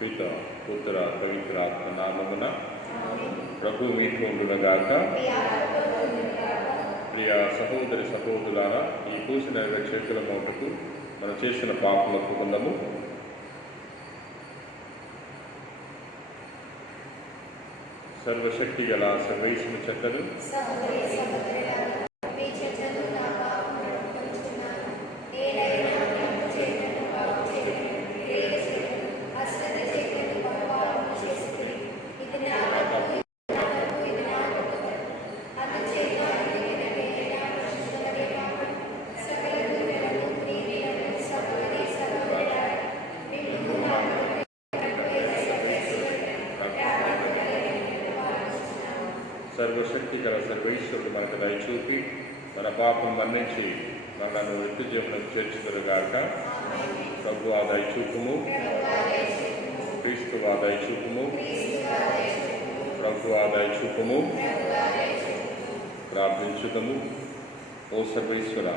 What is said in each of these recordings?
పిత పుత్ర పవిత్ర ఆత్మ నామమున ప్రభు మీతో ఉండునగాక. ప్రియ సహోదరి సహోదరులారా, ఈ పూసిన చేతుల మోటకు మనం చేసిన పాపం ఒప్పుకుందాము. సర్వశక్తి గల సర్వేశ్వరుని చెత్తను సర్వశక్తి గల సర్వేశ్వరుడు మనకు దయచూపి మన పాపం మన్నించి మనను వ్యక్తి జీవనం చేర్చుకురుగాక. ప్రభు ఆ దయచూపుము, క్రీస్తు ఆ దయచూపుము, ప్రభు ఆ దయచూపుము. ప్రార్థించుదము. ఓ సర్వేశ్వర,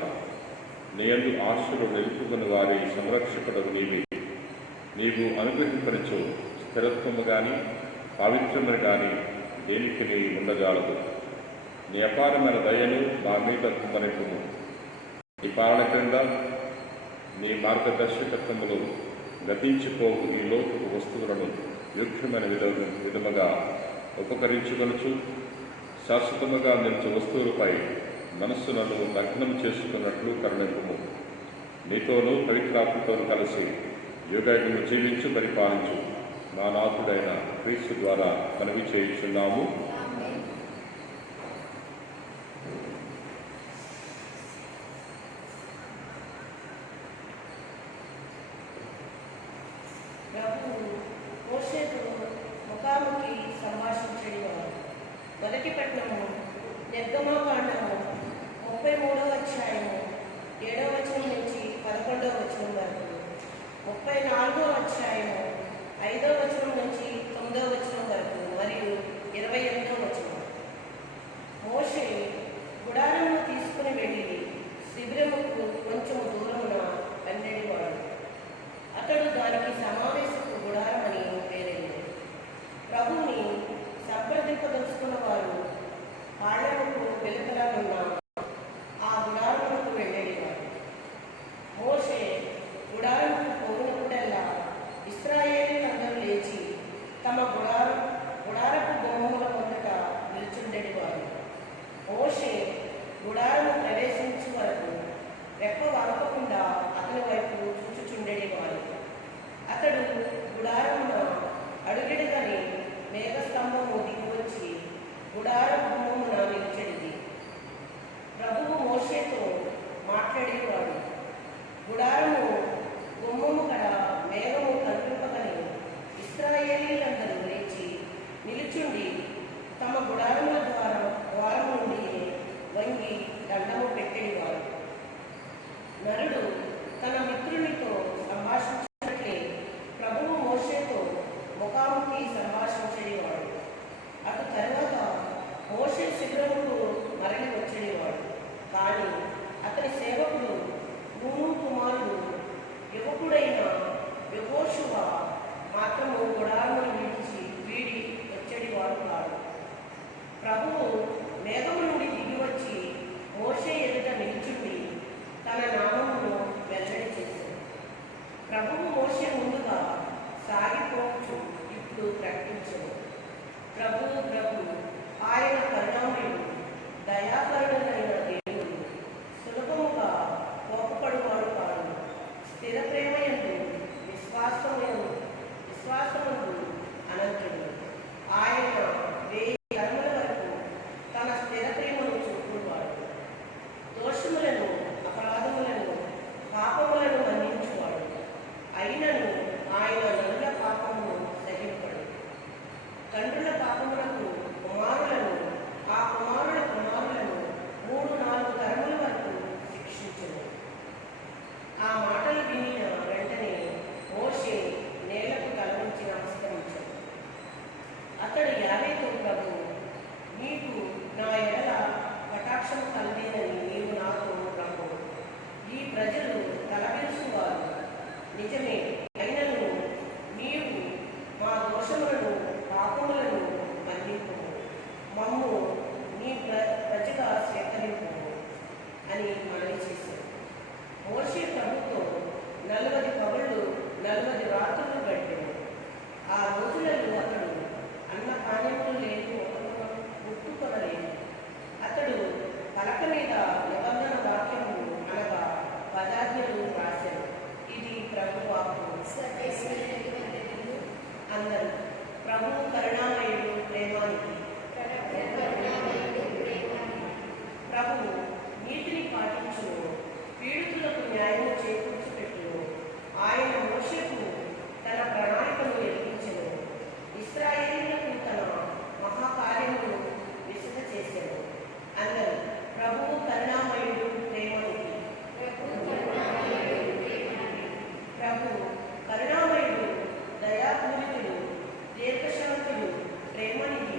నీయందు ఆశలు నిలుపుకుని వారి సంరక్షకుడు నీవే. నీవు అనుగ్రహింపరచు స్థిరత్వము కానీ పవిత్రమని కానీ దేనికి నీ ఉండజాలదు. నీ అపారమైన దయను మా మీద కుమ్మరింపుము. ఈ పాలన క్రింద నీ మార్గదర్శకత్వములు గతించిపోవు ఈ లోకపు వస్తువులను యోగ్యమైన విధముగా ఉపకరించుకొనుచు శాశ్వతముగా నిలిచే వస్తువులపై మనస్సులను లగ్నం చేసుకున్నట్లు కరుణింపుము. నీతోనూ పవిత్రాత్మతోనూ కలిసి యోగాయుగము జీవించు పరిపాలించు మా నాథుడైన క్రీస్తు ద్వారా మనవి చేయుచున్నాము. ముఖాముఖి సంభాషించేవారు. మొదటి పట్టణము నిర్గమాకాండము 33వ అధ్యాయము 7వ వచనం నుంచి 11వ వచనం వరకు, 34వ అధ్యాయము 5వ వచనం నుంచి 9వ వచనం వరకు మరియు 28వ వచనం. మోషే గుడారమును తీసుకుని వెళ్ళి శిబిరముకు కొంచెం దూరమున వెన్నడివాడు. అతడు దానికి సమావేశపు గుడారమని పేరైంది. ప్రభువుని సంప్రదింపదలుచుకున్న వారు పాళ్యముకు వెలుపలనున్న ఆ గుడారమునకు వెళ్ళేవారు. మోషే గుడారముకు పోయినప్పుడల్లా ఇశ్రాయేలీయులందరూ లేచి తమ గుడారపు గుమ్మముల ముందట నిలుచుండేవారు. మోషే గుడారము ప్రవేశించే వరకు రెప్ప వాడకుండా అతని వైపు చూచుచుండేవారు. అతడు గుడారమున అడుగెడుగని మేఘస్తంభము దిగి వచ్చి గుడార గుమ్మమున నిలిచెడిది. ప్రభువు మోషేతో మాట్లాడేవాడు. గుడారము గుమ్మము కడ మేఘము కల్పింపగని ఇశ్రాయేలీయులందరూ లేచి నిలుచుండి తమ గుడారముల ద్వారం నుండి వంగి దండము పెట్టేవారు. నరుడు తన మిత్రునితో సంభాషించినట్లే ప్రభువు మోషేతో ముఖాముఖి సంభాషించేవాడు. అటు తరువాత మోషే శిబిరముకు మరలి వచ్చేవాడు. కానీ అతని సేవకుడు నూను కుమారుడు యువకుడైన యెహోషువ మాత్రము గుడారమును వీడి వచ్చేవాడు కాదు. ప్రభువు మేఘము నుండి దిగి వచ్చి మోషే ఎదుట నిలుచుండి తన నామమును వెల్లడి చేశాడు. ప్రభువు మోషే ముందుగా సాగిపోవచ్చు ఇప్పుడు ప్రకటించను. ప్రభువు ఆయన కరుణామయుడు, దయాకరుడైన దేవుడు, సులభముగా కోపపడువాడు కాదు, స్థిర ప్రేమయందు విశ్వాసముందు అనంతుడు. ఆయన 1000 తరముల వరకు తన స్థిర ప్రేమను చూపువాడు. దోషములను, అపరాధములను, పాపములను మన్నించువాడు. అయినను ఆయన నరుల పాపమును సహింపడు. తండ్రుల పాపములకు కుమారులను, ఆ కుమారుల కుమారులను 3-4 తరముల వరకు శిక్షించును. ఆ మాటలు వినిన వెంటనే మోషే నేలకు తలవంచి నమస్కరించాడు. అతడు యావేతో, ప్రభు, నీకు నా ఎడల కటాక్షము కలిగేదని నీవు నాతో రమ్ము. ఈ ప్రజలు తలబిరుసువారు నిజమే, అయినను నీవు అందరూ ప్రభువు కరుణామయుడు ప్రేమానికి. ప్రభువు నీతిని పాటించును, పీడితులకు న్యాయము చేకూర్చిపెట్టును. ఆయన మోషేకు తన ప్రణాళికను ఎరిగించెను, ఇశ్రాయేలీయులకు తన మహాకార్యమును విశద చేసెను. అందరూ ప్రభువు కరుణామయుడు ప్రేమానికి. ప్రభువు కరుణామయుడు దయాపూరితుడు దీర్ఘశాంతుడు ప్రేమనిధి.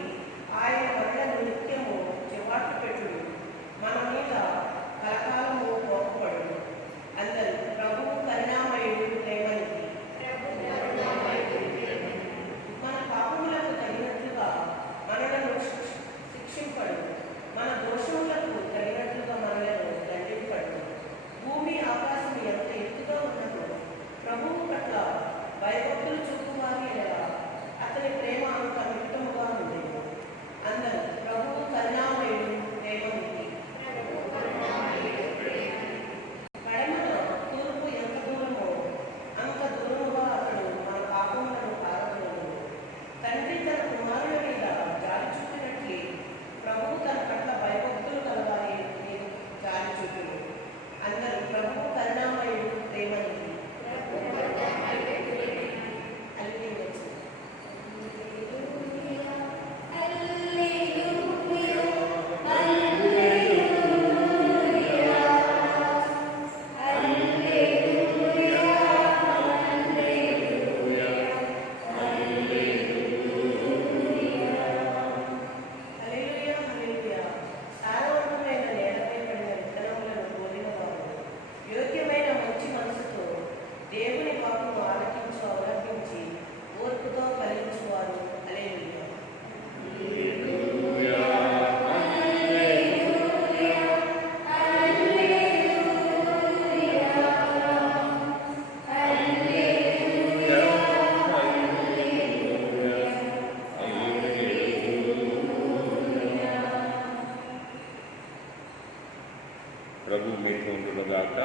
ఆయన వడ్లను నిత్యము చెవాట్లు పెట్టుడు, మన మీద కలకాలము కోపపడు. అందరూ ప్రభువు కరుణామయుడు ప్రేమనిధి. మన పాపములకు తగినట్లుగా మనలను శిక్షింపడు, మన దోషములకు తగినట్లుగా మనలను దండింపడు. భూమి ఆకాశం ఎంత ఎత్తుగా ఉన్నదో ప్రభువు పట్ల భయభక్తులు చూపువారి ఎడల అతని ప్రేమ అంత మితముగా ఉండేది. అందరూ ప్రభువు కరుణామయుడు ప్రేమనిధి. పడమన తూర్పు ఎంత దూరమో అంత దూరముగా అతడు మన పాపములను పారదోలును. తండ్రి తన కుమారుల మీద జాలి చూపినట్లే ప్రభువు తన పట్ల భయభక్తులు కలవారి మీద జాలి చూపును. అందరూ ప్రభువు కరుణామయుడు ప్రేమనిధి. ప్రభు మీతో ఉండునుగాక.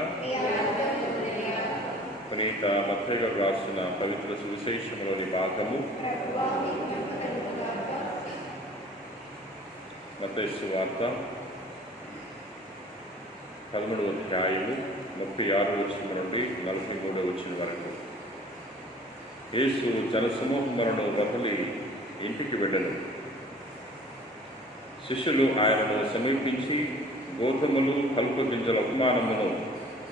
పునీత మత్తయి గారు రాసిన పవిత్ర సువిశేషంలోని భాగము మత్తయి సువార్త 13వ అధ్యాయము 36వ వచనం నుండి 43వ వచనం వరకు. యేసు జనసమూహములను వదిలి ఇంటికి వెళ్ళెను. శిష్యులు ఆయనను సమీపించి గోధుమలు కలుపు గింజల ఉపమానమును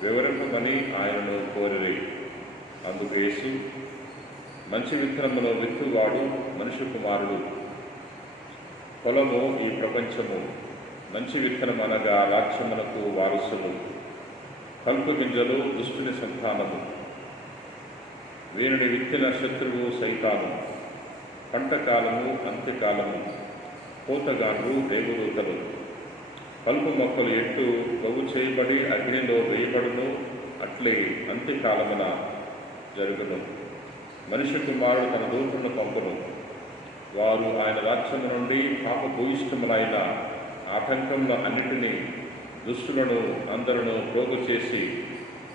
వివరింపమని ఆయనను కోరిరి. అందుకు యేసు, మంచి విత్తనమును విత్తువాడు మనుష్య కుమారుడు. పొలము ఈ ప్రపంచము. మంచి విత్తనం అనగా రాజ్యమునకు వారసులు. కలుపు గింజలు దుష్టుని సంతానము. వీరిని విత్తిన శత్రువు సైతాను. పంటకాలము అంత్యకాలము. కోతగాండ్రు దేవదూతలు. కలుపు మొక్కలు ఎట్టు గవ్వు చేయబడి అగ్నిలో వేయబడును, అట్లే అంత్యకాలమున జరుగును. మనిషి కుమారుడు తన దూతలను పంపును. వారు ఆయన రాజ్యము నుండి పాపభూయిష్టములైన ఆటంకముల అన్నిటినీ దుష్టులను అందరూ పోగు చేసి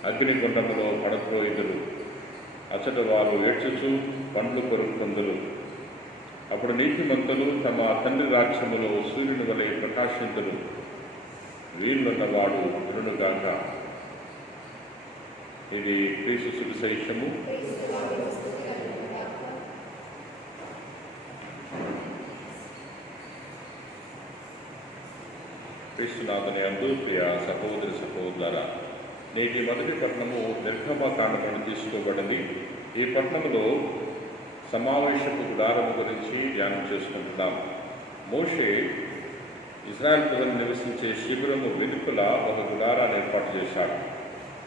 అగ్నిగుండములో పడద్రోయుదురు. అచట వారు ఏడ్చుచు పండ్లు కొరుకుందురు. అప్పుడు నీతిమంతులు తమ తండ్రి రాజ్యములో సూర్యుని వలె ప్రకాశింతులు. వీళ్ళున్నవాడు వినుగాక. ఇది క్రీస్తు సువిశేషము. క్రీస్తునాథుని యందు ప్రియ సహోదరి సహోదరులారా, నేటి మొదటి పట్టణము నిర్గమకాండము తీసుకోబడింది. ఈ పట్టణంలో సమావేశపు గుడారము గురించి ధ్యానం చేసుకుంటున్నాం. మోషే ఇజ్రాయెల్ ప్రజలు నివసించే శిబిరము వెనుకల ఒక గుడారాన్ని ఏర్పాటు చేశాడు.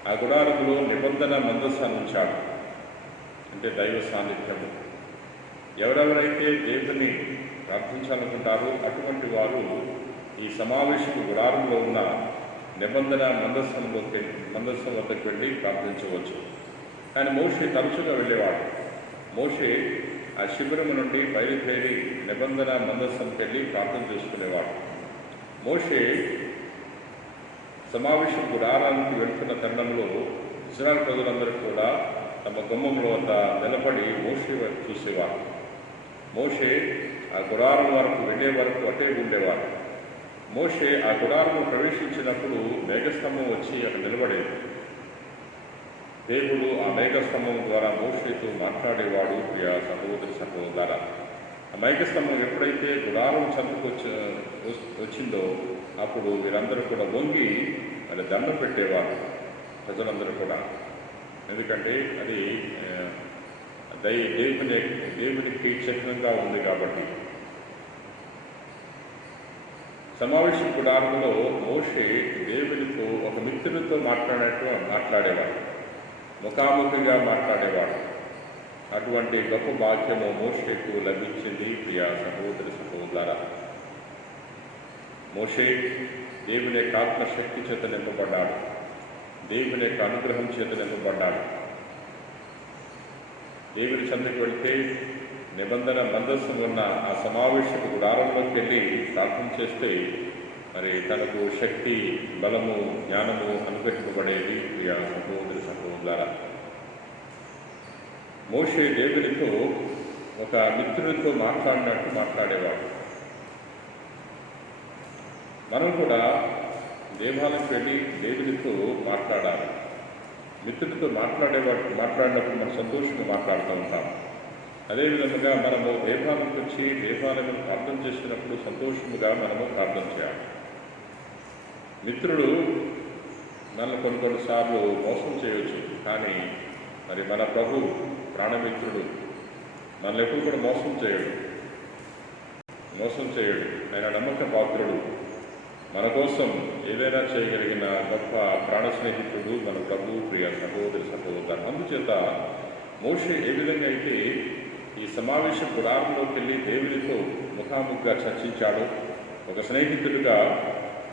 ఆ గుడారంలో నిబంధన మందసాన్ని ఉంచాడు, అంటే దైవ సాన్నిధ్యము. ఎవరెవరైతే దేవుని ప్రార్థించాలనుకుంటారో అటువంటి వారు ఈ సమావేశపు గుడారంలో ఉన్న నిబంధన మందసం వద్దకు వెళ్ళి ప్రార్థించవచ్చు. కానీ మోషే తరచుగా వెళ్ళేవాడు. మోషే ఆ శిబిరము నుండి బయలుదేరి నిబంధన మందసంకి వెళ్ళి ప్రార్థన చేసుకునేవాడు. మోషే సమావేశం గుడారానికి వెళ్తున్న తరుణంలో ఇశ్రాయేలు ప్రజలందరూ కూడా తమ తమ గుమ్మంలో వద్ద నిలబడి మోషే వైపు చూసేవారు. మోషే ఆ గుడారం వరకు వెళ్ళే వరకు అటే ఉండేవారు. మోషే ఆ గుడారం ప్రవేశించినప్పుడు మేఘస్తంభం వచ్చి అక్కడ నిలబడేది. దేవుడు ఆ మేఘస్తంభం ద్వారా మోషేతో మాట్లాడేవాడు. ప్రియ సహోదరి సహోదరా, ఆ మేఘస్తంభం ఎప్పుడైతే గుడారం చెంతకు వచ్చిందో అప్పుడు వీరందరూ కూడా వంగి అది దండం పెట్టేవారు, ప్రజలందరూ కూడా. ఎందుకంటే అది దేవునికి చిహ్నంగా ఉంది కాబట్టి. సమావేశ గుడారంలో మోషే దేవునితో ఒక మిత్రునితో మాట్లాడేవాడు, ముఖాముఖిగా మాట్లాడేవాడు. అటువంటి గొప్ప భాగ్యము మోషేకు లభించింది. ప్రియ సహోదరి సహోదరా, మోషే దేవుని యొక్క ఆత్మశక్తి చేత నింపబడ్డాడు, దేవుని యొక్క అనుగ్రహం చేత నింపబడ్డాడు. దేవుని చెంతకు వెళ్తే నిబంధన మందస్సు ఉన్న ఆ సమావేశపు గుడారంలోకి వెళ్ళి ప్రార్థన చేస్తే మరి తనకు శక్తి, బలము, జ్ఞానము అనుగ్రహింపబడేది. ప్రియ సహోదరి సహోదరా, మోషే దేవునితో ఒక మిత్రునితో మాట్లాడినట్టు మాట్లాడేవాడు. మనం కూడా దేవాలయంకి వెళ్ళి దేవునితో మాట్లాడాలి. మిత్రుడితో మాట్లాడినప్పుడు మనం సంతోషంగా మాట్లాడుతూ ఉంటాం. అదేవిధంగా మనము దేవాలయంకి వచ్చి దేవాలయం ప్రార్థన చేసినప్పుడు సంతోషముగా మనము ప్రార్థన చేయాలి. మిత్రుడు మనల్ని కొన్నిసార్లు మోసం చేయవచ్చు, కానీ మరి మన ప్రభు ప్రాణమిత్రుడు మనల్ని ఎప్పుడు కూడా మోసం చేయడు. ఆయన నమ్మక పాత్రుడు. మన కోసం ఏదైనా చేయగలిగిన గొప్ప ప్రాణ స్నేహితుడు మన ప్రభు. ప్రియ సహోదరి సహోదరు, అందుచేత మోషే ఏ విధంగా అయితే ఈ సమావేశ గుడారంలోకి వెళ్ళి దేవునితో ముఖాముఖిగా చర్చించాడు, ఒక స్నేహితుడిగా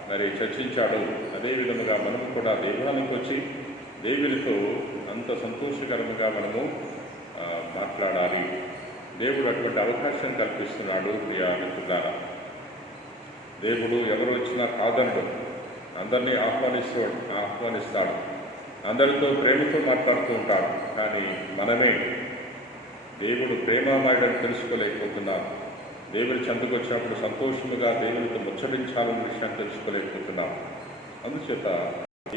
మరి చర్చించాడు, అదేవిధముగా మనము కూడా దేవాలయంకి వచ్చి దేవునితో అంత సంతోషకరంగా మనము మాట్లాడాలి. దేవుడు అటువంటి అవకాశం కల్పిస్తున్నాడు. ప్రియ మిత్రులారా, దేవుడు ఎవరు వచ్చినా కాదనడు, అందరినీ ఆహ్వానిస్తాడు, అందరితో ప్రేమతో మాట్లాడుతూ ఉంటాడు. కానీ మనమే దేవుడు ప్రేమమయుడని తెలుసుకోలేకపోతున్నాం. దేవుడి చెంతకు వచ్చినప్పుడు సంతోషముగా దేవునితో ముచ్చటించాలన్న విషయాన్ని తెలుసుకోలేకపోతున్నాం. అందుచేత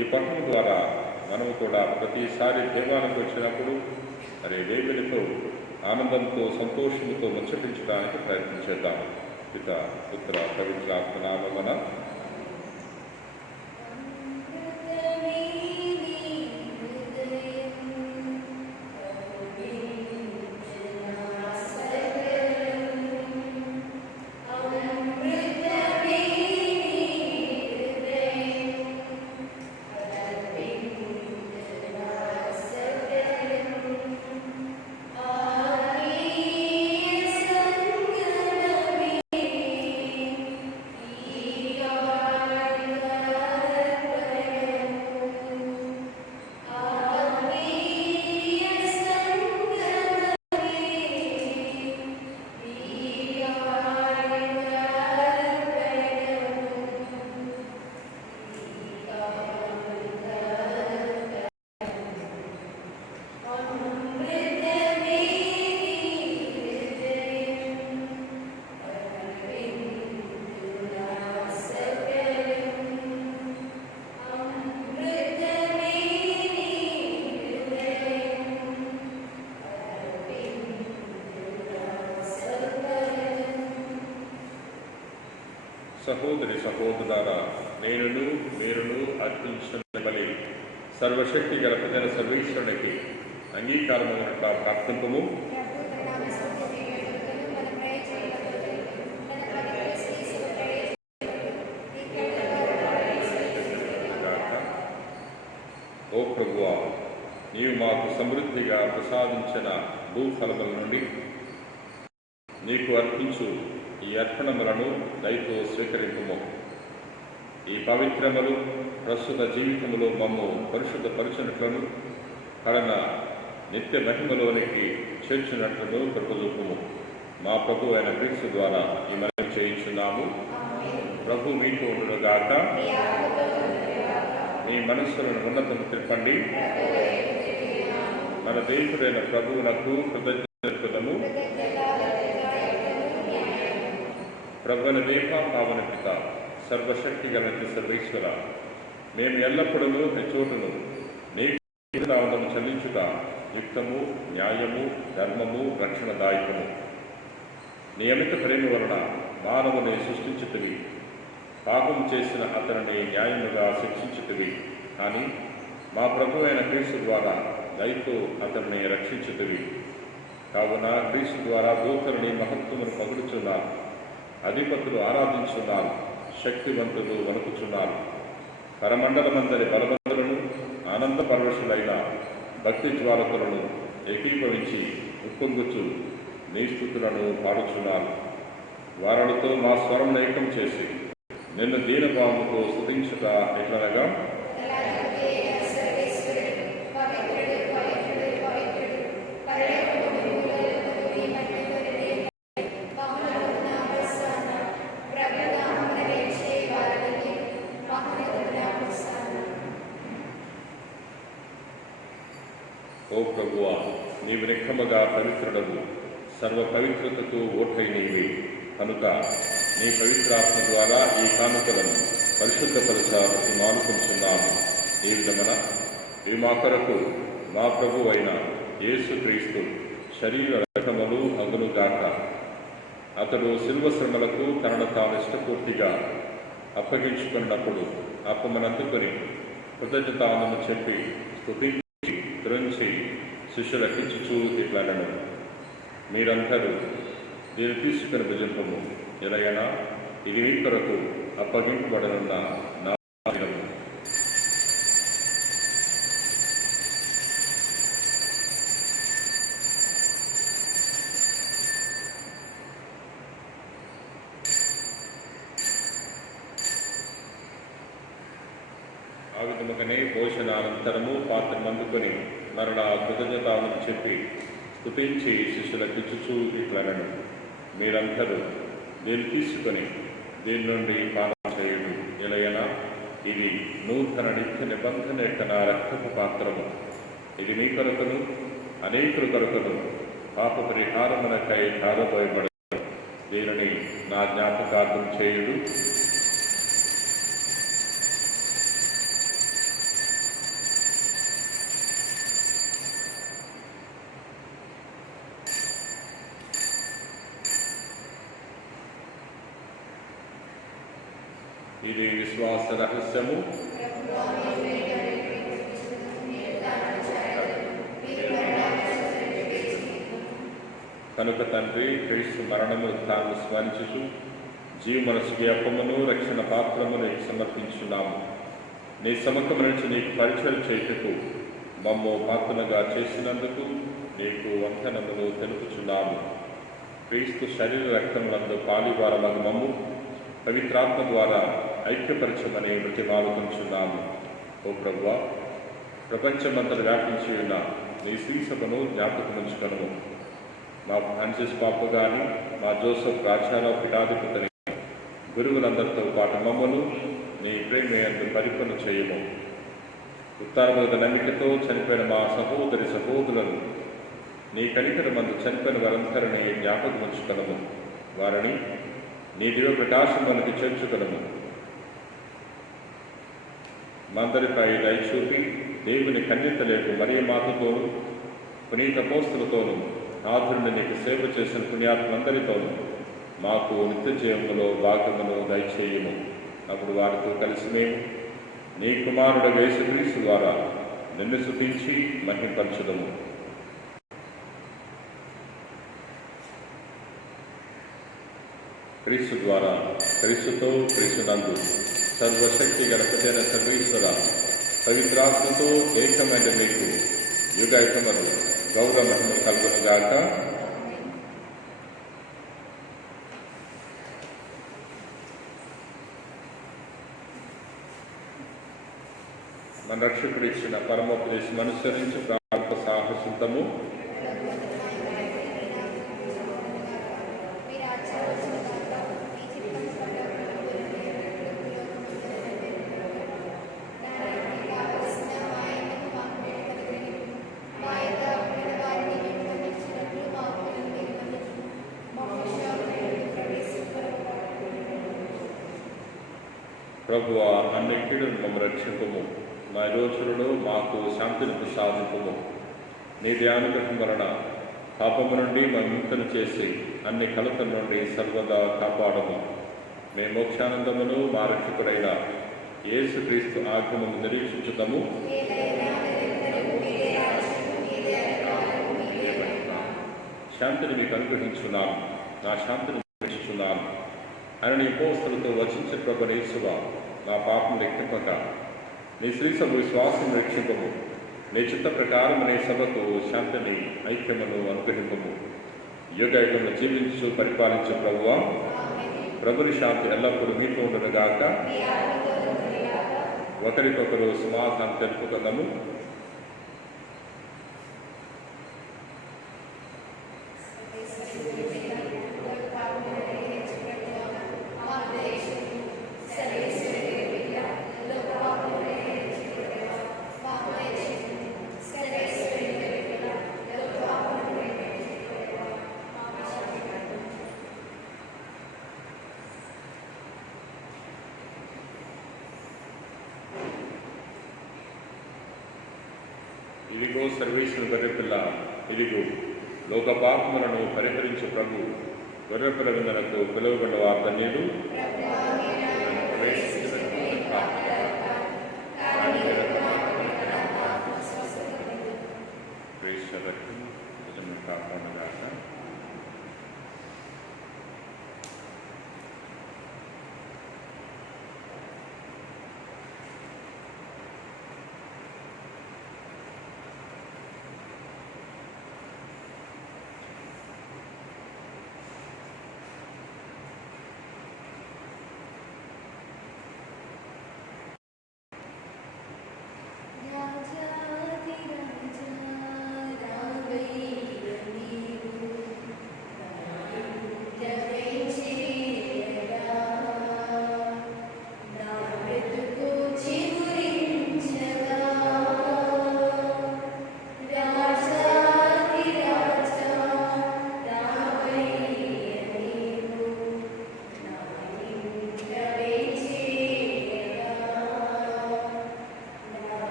ఈ పట్టణం ద్వారా మనము కూడా ప్రతిసారి దేవాలయంకి వచ్చినప్పుడు మరి దేవునితో ఆనందంతో సంతోషంతో ముచ్చటించడానికి ప్రయత్నం చేద్దాం. పిత పుత్ర పవిత్రాత్మ నామమున సహోదరి సహోదరులారా, నేనును మీరును అర్పించిన బలి సర్వశక్తి గల ప్రజల సర్వేశ్వరునికి అంగీకారమైనట్లా ప్రార్థింపము. ఓ ప్రభువా, నీవు మాకు సమృద్ధిగా ప్రసాదించిన భూఫలముల నుండి నీకు అర్పించు ఈ అర్పణములను దయతో స్వీకరింపుము. ఈ పవిత్రములు ప్రస్తుత జీవితములో మమ్ము పరిశుద్ధపరిచినట్లను కడన నిత్య మహిమలోనికి చేర్చినట్లను కృపజూపుము. మా ప్రభు అయిన క్రీస్తు ద్వారా ఈ మనం చేయించున్నాము. ప్రభు మీకు ఉండుగాక. మీ మనస్సులను ఉన్నతము తిప్పండి. మన దేవుడైన ప్రభువునకు కృతజ్ఞతలను ప్రభువుని దేవ పావన పిత సర్వశక్తి గల సర్వేశ్వర, మేము ఎల్లప్పుడూ చోటును నీకు నామమును చెల్లించుట యుక్తము, న్యాయము, ధర్మము, రక్షణదాయకము. నియమిత ప్రేమ వలన మానవుని సృష్టించుటివి, పాపం చేసిన అతనిని న్యాయముగా శిక్షించుటివి. కానీ మా ప్రభు అయిన క్రీస్తు ద్వారా దయతో అతనిని రక్షించుటివి. కావున క్రీస్తు ద్వారా దూతలని మహత్వమును పగుడుచున్నారు, అధిపతులు ఆరాధించున్నారు, శక్తివంతులు వణుకుచున్నారు. పరమండలమందరి బలవంతులను ఆనంద పరవశులైన భక్తి జ్వాలకులను ఏకీభవించి ఉప్పొంగుచు నీ స్తుతులను పాడుచున్నారు. వారలతో మా స్వరం ఏకం చేసి నిన్ను దీనభావముతో స్తుతించుట ఎట్లనగా, ఓ ప్రభువా, నీవు నిఖముగా పవిత్రుడవు, సర్వ పవిత్రతకు ఓటై నీవి. కనుక నీ పవిత్రాత్మ ద్వారా ఈ కానుకలను పరిశుద్ధపరచాలని మానుకుంటున్నాము. ఈ విధమున ఇవి మా కొరకు మా ప్రభు అయిన యేసుక్రీస్తు శరీర రకములు అగునుగాక. అతడు శిల్వ శ్రమలకు తనను తాను ఇష్టపూర్తిగా అప్పగించుకున్నప్పుడు అప్పమనందుకొని కృతజ్ఞతానము చెప్పి స్తుతించి త్రుంచి శిష్యులకిచ్చుచూ ఇట్లనెను, మీరందరూ దీన్ని తీసుకుని భుజింపము, ఎలాగైనా ఇది మీ కొరకు అప్పగింపబడనున్న నా శరీరము. ఆ విధముగానే భోజనానంతరము పాత్రను అందుకొని మరలా కృతజ్ఞతాను చెప్పి స్తుతించి శిష్యులకిచ్చుచూ ఇట్లనెను, మీరందరూ దీన్ని తీసుకొని దీని నుండి పానం చేయుడు, ఎలయనా ఇది నూతన నిత్య నిబంధన యొక్క నా రక్తపు పాత్రము. ఇది మీ కొరకును అనేకుల కొరకును పాప పరిహారమునకై కారబోయబడదు. దీనిని నా జ్ఞాపకార్థం చేయుడు. ఇది విశ్వాస రహస్యము. కనుక తండ్రి, క్రీస్తు మరణము తాను స్మరించుచు జీవమనసుకి అప్పమును రక్షణ పాత్రమును సమర్పించున్నాము. నీ సముఖము నుంచి నీకు పరిచయం చేయుటకు మమ్ము పాత్రగా చేసినందుకు నీకు వందనములు తెలుపుచున్నాము. క్రీస్తు శరీర రక్తములందు పాలివారమగు మమ్ము పవిత్రాత్మ ద్వారా ఐక్యపరచమని బ్రతిమాలుకుంటున్నాము. ఓ ప్రభువా, ప్రపంచమంతట వ్యాపించి ఉన్న నీ శ్రీసభను జ్ఞాపకముంచుకొనుము. మా ఫ్రాన్సిస్ పాప గాని, మా జోసెఫ్ రాజాల పీఠాధిపతిని, గురువులందరితో పాటు మమ్మను నీ ప్రేమయందు పరిపూర్ణ చేయము. ఉత్తానముగ నమ్మికతో చనిపోయిన మా సహోదరి సహోదరులను నీ కనికరమందు చనిపోయిన వారందరినీ జ్ఞాపకముంచుకొనుము. వారిని నీ దివ్య ప్రకాశమునికి చేర్చుకొనుము. మందరిపై దయచూపి దేవుని కన్యతలేకు మరియ మాతతోనూ పునీత అపోస్తలుతోనూ ఆధురుని నీకు సేవ చేసిన పుణ్యాత్మందరితోనూ మాకు నిత్య జీవములో భాగమును దయచేయుము. అప్పుడు వారితో కలిసి మేము నీ కుమారుడు యేసుక్రీస్తు ద్వారా నిన్ను స్తుతించి మహిమపరచుదము. క్రీస్తు ద్వారా, క్రీస్తుతో, క్రీస్తునందు సర్వశక్తి గణపతైన సర్వేశ్వర పవిత్రాత్మతో ఏకమైన మీకు యుగయుగములు గౌరవ మహిమలు కలుగునుగాక. మన రక్షకుడు ఇచ్చిన పరమోపదేశం అనుసరించి ప్రారంభ సాహసింతము. My ప్రభువా అన్ని కీడును మమ్మల్ని రక్షింపము, మా రోజులలో మాకు శాంతిని ప్రసాదింపము. నీ అనుగ్రహం వలన పాపము నుండి మా విముక్తిని చేసి అన్ని కలతల నుండి సర్వదా కాపాడము. మేము మోక్షానందమును మా రక్షకుడైన యేసుక్రీస్తు ఆగమము నిరీక్షించుతాము. శాంతిని మీకు అనుగ్రహించున్నాను, నా శాంతిని రక్షించున్నాను అని నీ పోస్తులతో వచించిన ప్రభు యేసువా, నా పాపం లెక్కింపక నీ శ్రీ సభ విశ్వాసం రక్షింపము. నీ చిత్త ప్రకారం నీ సభకు శాంతిని ఐక్యమును అనుగ్రహింపము. యుగయుగమును జీవించు పరిపాలించు ప్రభువా, ప్రభుని శాంతి ఎల్లప్పుడూ మీతో ఉండనుగాక. ఒకరికొకరు సమాధానం తెలుపుకుందాము. ఇదిగో సర్వేశ్వరుని గొర్రెపిల్ల, ఇదిగో లోక పాపములను పరిహరించు ప్రభు. గొర్రెపిల్ల విందునకు పిలువబడిన వారు ధన్యులు. కాపాడుగాక.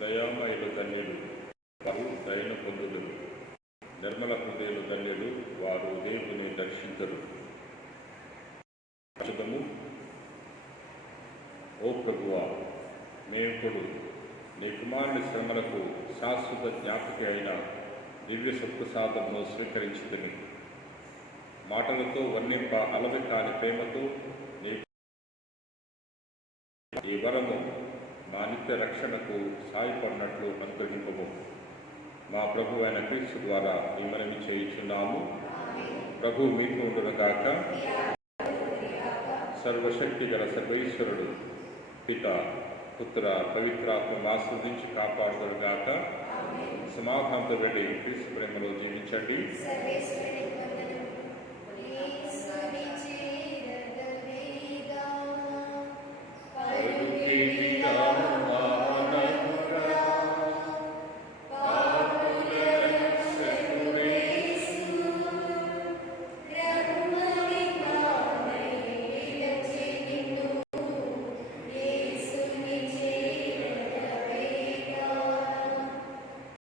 దయామయులు ధన్యులు, వారు దయను పొందుదురు. నిర్మల హృదయులు ధన్యులు, వారు దేవుని దర్శించరు. ఓ ప్రభువా, మేముడు నీ కుమారుని శ్రమలకు శాశ్వత జ్ఞాపకి అయిన దివ్య సత్ప్రసాదమును స్వీకరించుదని మాటలతో వర్ణింప అలవి కాని ప్రేమతో నీ ఈ వరము మా నిత్య రక్షణకు సాయపడినట్లు అనుగ్రహింపము. మా ప్రభు అయిన క్రీస్తు ద్వారా ఈ మనవి చేయుచున్నాము. ప్రభు మీకు ఉండునుగాక. సర్వశక్తి గల సర్వేశ్వరుడు పిత, పుత్ర, పవిత్రాత్మ ఆస్వాదించి కాపాడుదురుగాక. సమాధానంతో వెళ్ళి క్రీస్తు ప్రేమలో జీవించండి.